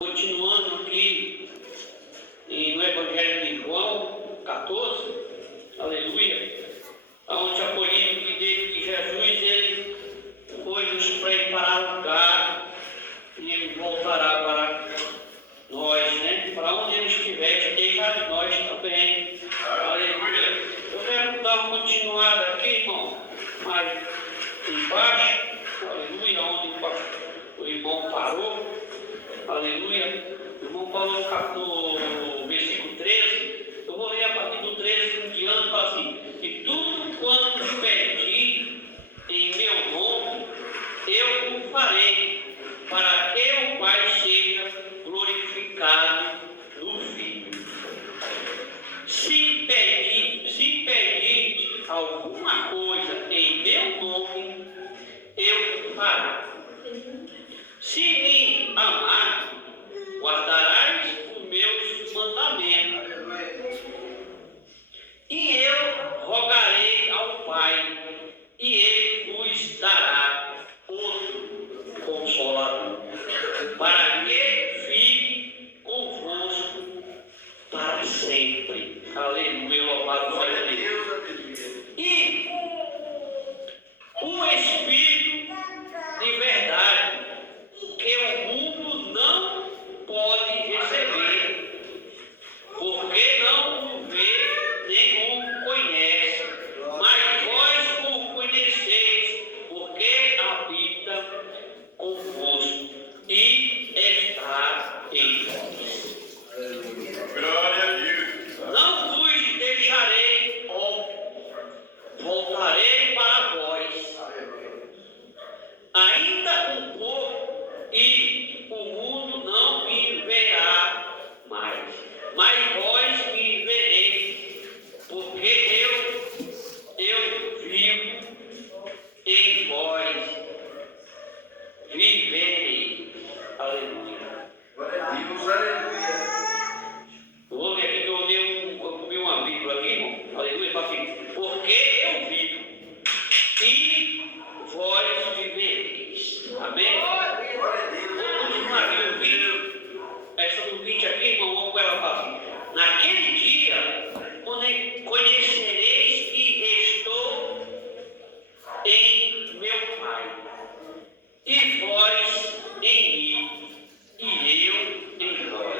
Continuando aqui no Evangelho de João 14, aleluia, onde acolhido que Jesus ele foi nos preparar lugar e ele voltará para nós, né? Para onde ele estiver, esteja nós também, aleluia. Eu quero dar uma continuada aqui, irmão, mais embaixo, aleluia, onde o irmão parou. Aleluia. O irmão Paulo no versículo 13, eu vou ler a partir do 13 em diante, fala assim: e tudo quanto pedi em meu nome, eu o farei, para que o Pai seja glorificado no Filho. Se pedir alguma coisa em meu nome, eu o farei. Se me amar, guardarás os meus mandamentos. E eu rogarei ao Pai, e Ele vos dará outro Consolador, para que fique convosco para sempre. Aleluia, louvado seja Deus. E o Espírito de verdade, que o mundo não pode receber, porque não o vê nem o conhece, mas vós o conheceis, porque habita convosco e está em vós. Glória a Deus. Não vos deixarei órfãos, voltarei para vós. Ainda um pouco e o mundo não me verá mais, mas vós me vereis, porque eu vivo em vós, viverei. Aleluia. Eu vou ler aqui que eu comi uma vírgula aqui, irmão. Aleluia, papi. Porque eu vivo e vós vivereis. Amém? Vamos continuar aqui o vídeo. Essa do 20 aqui, irmão, vamos com ela fácil. Naquele dia, conhecereis que estou em meu Pai, e vós em mim, e eu em vós.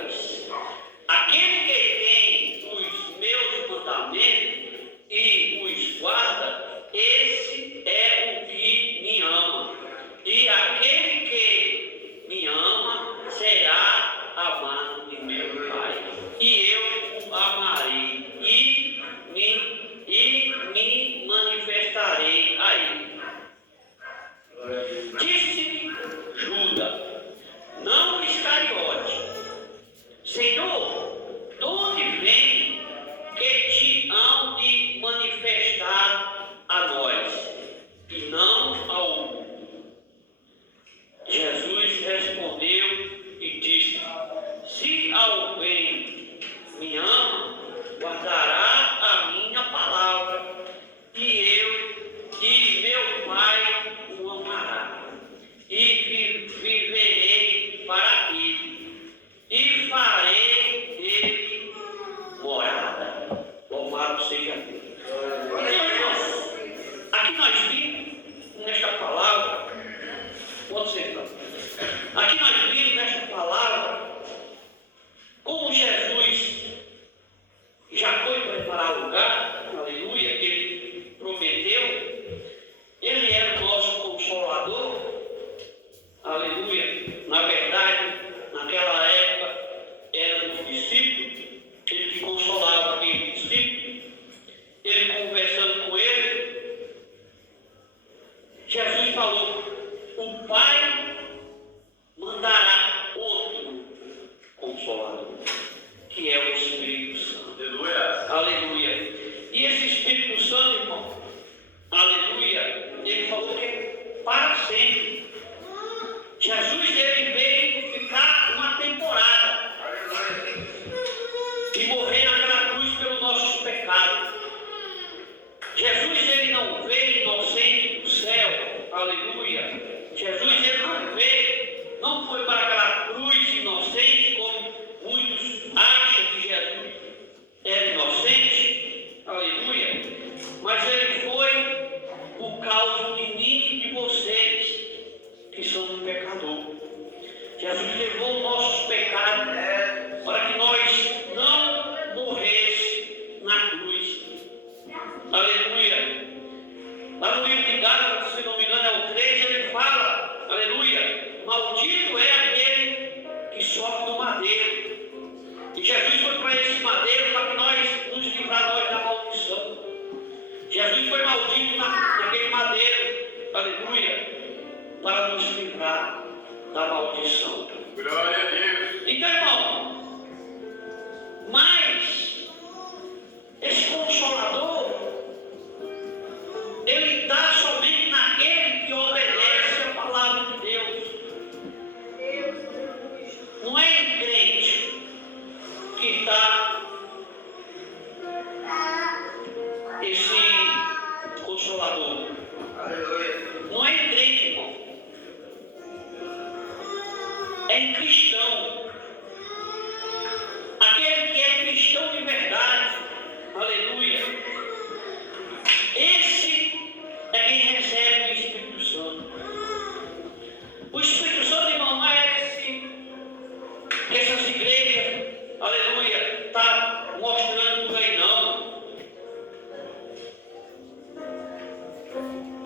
que essas igrejas, aleluia, está mostrando por aí não.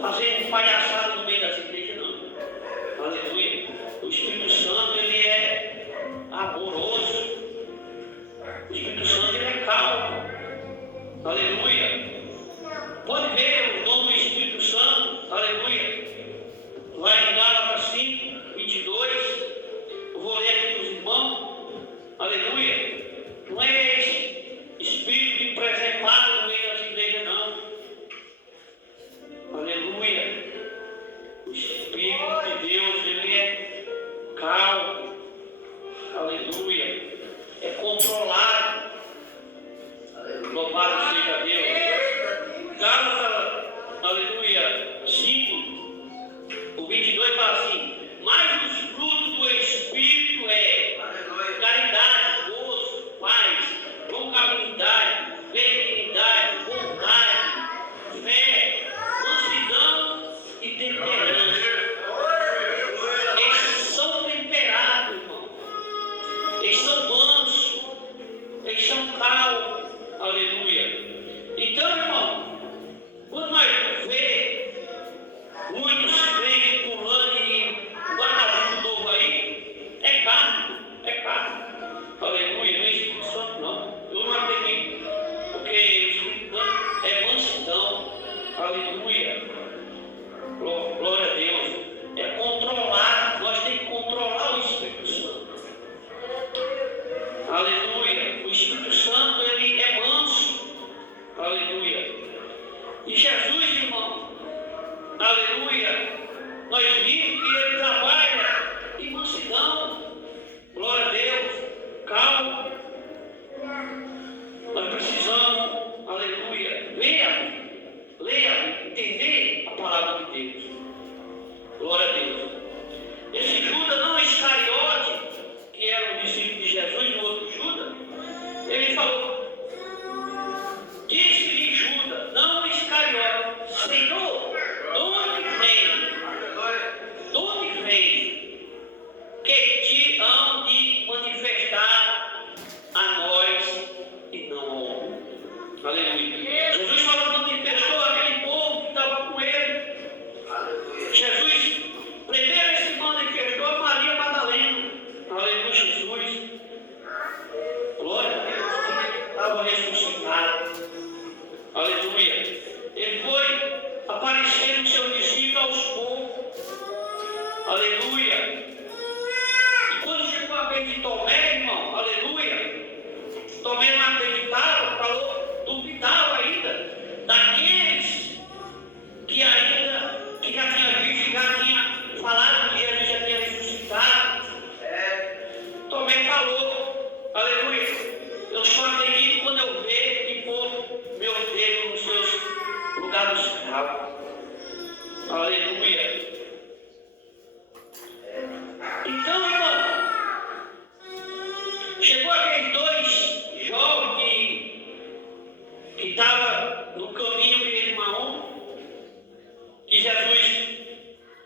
Fazendo palhaçada no meio das igrejas não. Aleluia. O Espírito Santo, ele é amoroso. O Espírito Santo, ele é calmo. Aleluia. Pode ver o dom do Espírito Santo. Aleluia. Lá em Gálatas 5, 22. Eu vou ler aqui para os irmãos. Aleluia. Não é esse espírito preservado no meio das igrejas, não. Aleluia. O Espírito de Deus, ele é calmo. Aleluia. É controlado. Louvado seja Deus. Gálatas, aleluia, 5, o 22 fala assim: mas os frutos do Espírito é caridade, gozo, paz, longanimidade, benignidade, bondade, fé, mansidão e temperança. Eles são temperados, irmão. Eles são mansos. Eles são calmos. Aleluia. Então, irmão, quando nós vemos muitos crentes pulando em guarda-chuva novo aí, é carne. Aleluia. Não é Espírito Santo, não. Eu não acredito. Porque o Espírito Santo é mansidão. Aleluia. Glória a Deus. É controlar. Nós temos que controlar o Espírito Santo. Aleluia. O Espírito Santo, ele é manso. Aleluia. E Jesus, irmão, aleluia, nós vimos que ele trabalha em mansidão. Glória a Deus. Calma. Nós precisamos, aleluia, leia, entender a palavra de Deus. Glória a Deus. Esse Judas não Iscariote, que era um discípulo de Jesus, o outro Judas, ele falou, disse-lhe Judas, não Iscariote, Senhor, de onde vem que te hão de manifestar a nós e não ao homem? Aleluia. Jesus falou, manifestou aquele povo que estava com ele. Jesus, primeiro ele se manifestou a Maria Madalena. Aleluia, Jesus. Glória a Deus, que estava ressuscitado. Aleluia. Ele foi aparecer no seu discípulo aos poucos. Aleluia. E quando chegou a vez de Tomé, irmão, aleluia, Tomé não acreditava, falou, duvidava ainda daqueles que já tinha visto, já tinha falado que Jesus já tinha ressuscitado. Tomé falou, aleluia, eu só acredito quando eu ver que pôr meus dedos nos seus lugares cravos. Aleluia. Então, irmão, chegou aqueles dois jovens que estavam no caminho de Emaús, que Jesus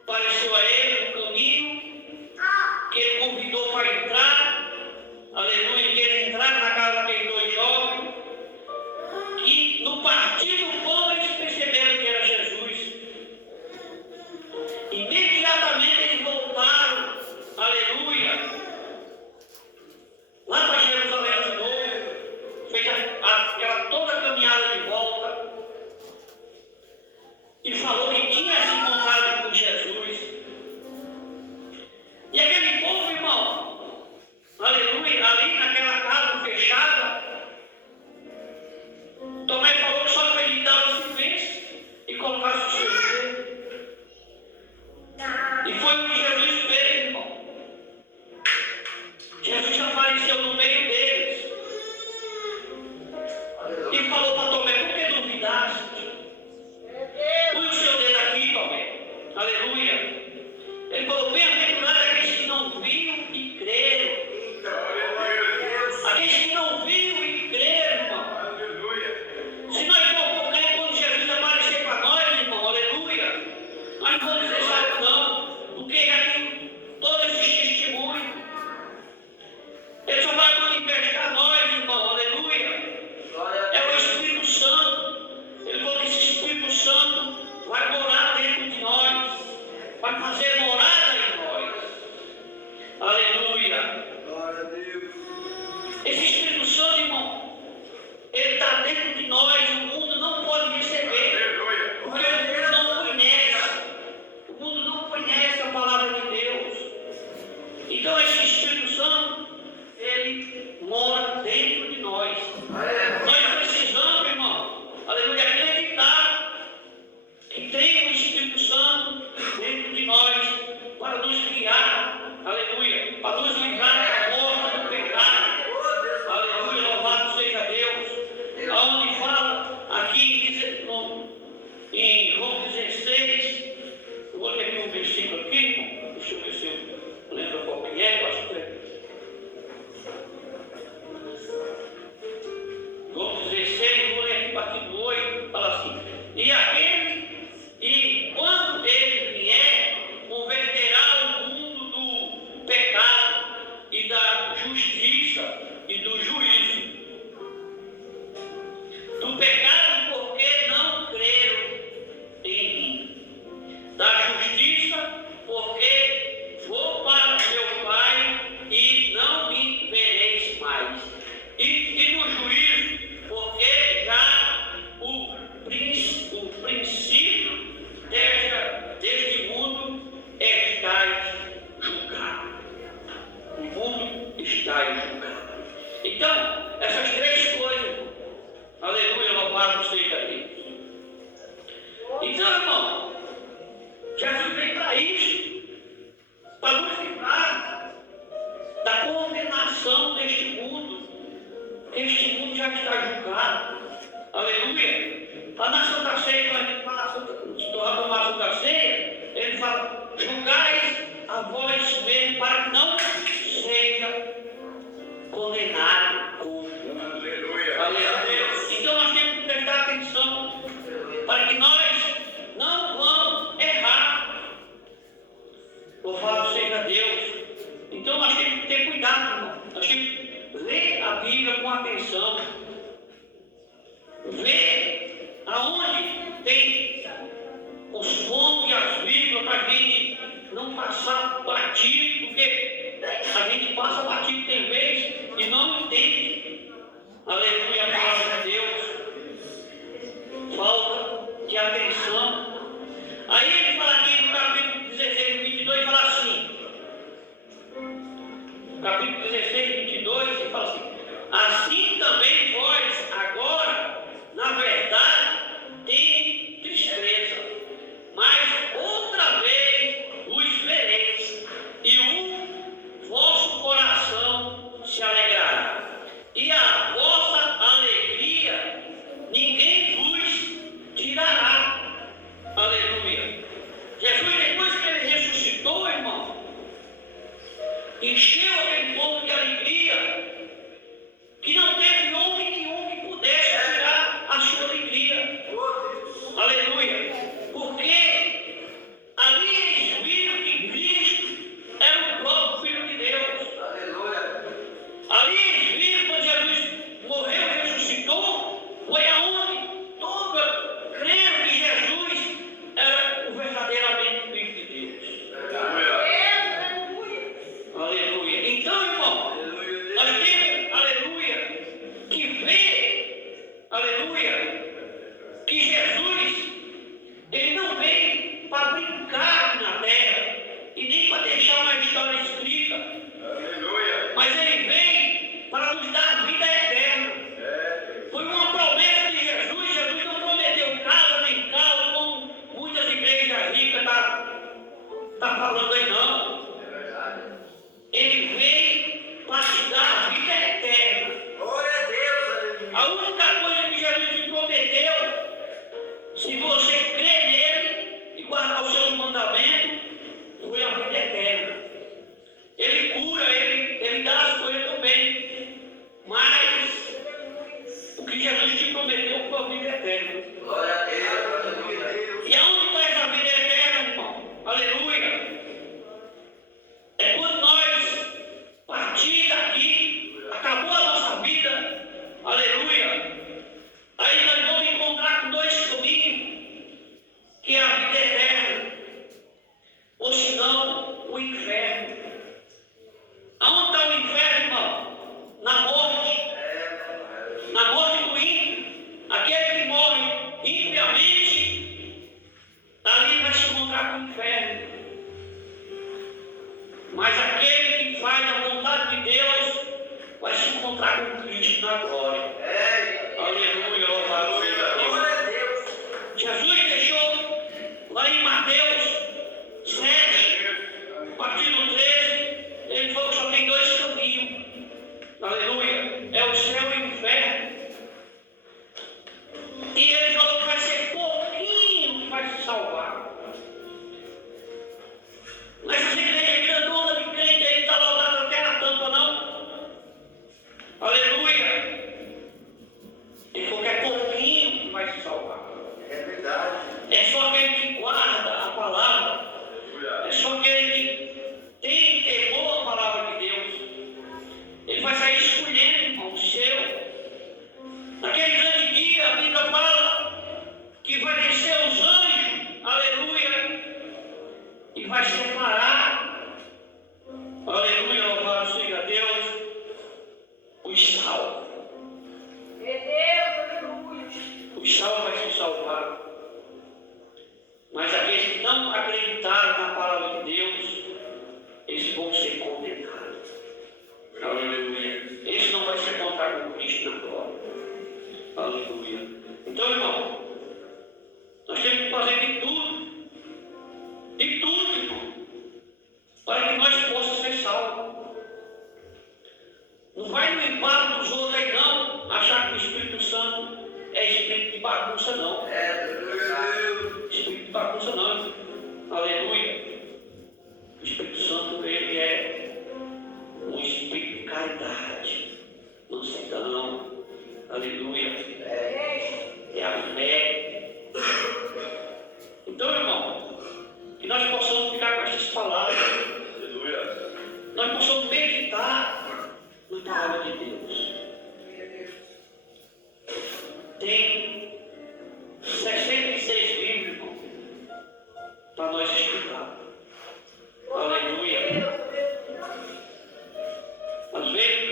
apareceu a ele no caminho, que ele convidou para entrar, aleluia, que ele entraram na casa daqueles dois jovens, e no partir do pão eles perceberam que era Jesus. Imediatamente eles voltaram, aleluia, lá para Jerusalém de novo, fez aquela toda a caminhada de volta, e falou que tinha se encontrado com Jesus. E aquele povo, irmão, aleluia, ali naquela casa fechada, Tomé falou que só acreditava se visse e colocasse o seu dedo. E foi o que Jesus fez, irmão. Jesus apareceu no meio deles e falou para Tomé, por que duvidaste? Põe o seu dedo aqui, Tomé. Aleluia. Ele falou, bem-aventurado aqueles que não viram e creram. justiça e do juízo. Do pecado, porque não creram em mim. Da justiça, porque vou para meu Pai e não me vereis mais. E do juízo, porque já o princípio deste mundo estáis julgado. O mundo estáis julgado. Então, essas três coisas, aleluia, louvado seja Deus. Então, irmão, Jesus veio para isso, para nos livrar da condenação deste mundo. Este mundo já está julgado. Aleluia. Lá na Santa Ceia, quando a gente fala tomar a Santa Ceia, ele fala: julgais a vós mesmos para que não seja condenado com o mundo. Aleluia. Então nós temos que prestar atenção para que nós não vamos errar. Louvado seja Deus. Então nós temos que ter cuidado, irmão. Nós temos que ler a Bíblia com atenção. Ver aonde tem os pontos e as vírgulas para a gente não passar batido, porque a gente passa batido tem vez e não entende. Aleluia, a palavra de Deus. Falta de atenção. Aí ele fala aqui no capítulo 16, 22, fala assim. No capítulo 16, 22, ele fala assim: assim também vós agora, na verdade, tem tristeza, mas outra vez os vereis, e o vosso coração se alegrará, e a vossa alegria ninguém vos tirará. Aleluia. Jesus, depois que ele ressuscitou, irmão, encheu aquele povo de alegria, que não teve homem nenhum que pudesse tirar a sua alegria. Aleluia. Porque ali eles viram que Cristo era o próprio Filho de Deus. Ali eles viram quando Jesus morreu e ressuscitou, foi aonde todos creram que Jesus era o verdadeiramente Filho de Deus. Aleluia. Então, irmão, nós temos, aleluia, que ver, aleluia, que Jesus, ele não veio para brincar aqui na terra e nem para deixar uma história escrita, mas ele veio para nos dar vida eterna. Foi uma promessa de Jesus. Jesus não prometeu casa nem carro, como muitas igrejas ricas tá falando aí, não. Ele veio para te dar a vida eterna. A única coisa que Jesus te prometeu, se você crer nele e guardar os seus mandamentos, foi a vida eterna. Ele cura, ele dá as coisas também. Mas o que Jesus te prometeu foi a vida eterna. E aonde está essa vida eterna, irmão? Aleluia. É quando nós partir daqui, acabou a nossa vida, aleluia. Aí nós vamos encontrar com dois caminhos. Então, irmão, nós temos que fazer de tudo, irmão, para que nós possamos ser salvos. Não vai no embalo dos outros aí não, achar que o Espírito Santo é espírito de bagunça não. Espírito de bagunça não. Aleluia. O Espírito Santo, ele é um espírito de caridade, mansidão. Aleluia. É a fé. Então, irmão, que nós possamos ficar com essas palavras. Aleluia. Nós possamos meditar na palavra de Deus. Tem 66 livros, irmão, para nós estudar. Aleluia. Às vezes,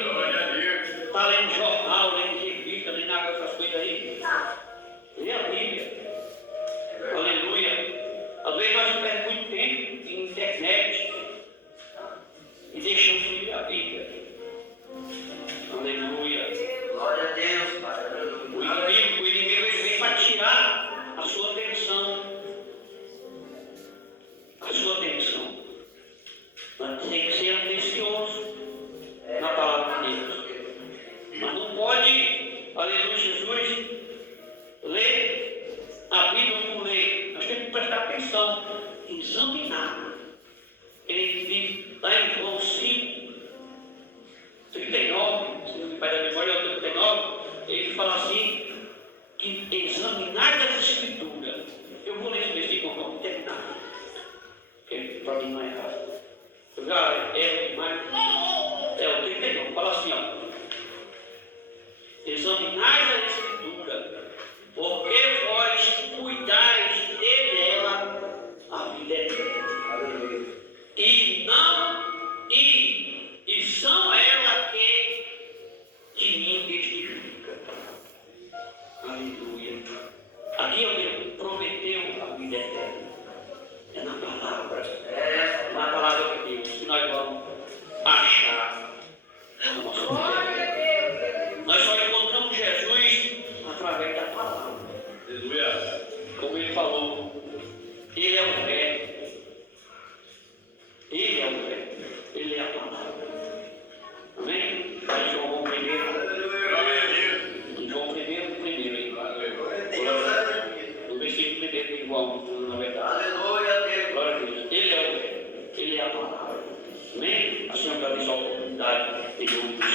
está lendo jornal, lendo revista, lendo essas coisas aí. Lê a Bíblia. Aleluia. Às vezes nós perdemos muito tempo em internet e deixamos de ler a Bíblia. Aleluia. Glória a Deus, Pai. O inimigo ele vem para tirar a sua atenção. A sua atenção. Mas tem que ser atencioso na palavra de Deus. Mas não pode, aleluia, Jesus, ler a Bíblia por ler. Nós temos que prestar atenção, examinar. Ele diz lá em João 5, 39, se não me falha a memória, é o 39, ele fala assim, que examinar as Escrituras. Eu vou ler esse versículo para terminar, porque para mim não é errado. Eu já erro demais. É o 39, fala assim, ó. Examinai a Escritura, porque vós cuidais dela a vida eterna. E são ela que de mim testifica. Aleluia. Aqui onde prometeu a vida eterna. É na palavra. É na palavra de Deus que nós vamos achar a nossa vida. Nós só encontramos Jesus através da palavra. Aleluia. Como ele falou, ele é o Verbo. Ele é o Verbo. Ele é a palavra. Amém? Vai João 1. João 1, hein? No versículo 1 de João, na verdade. Glória a Deus. Ele é o Verbo. Ele é a palavra. Amém? A Senhora dá a oportunidade de Deus.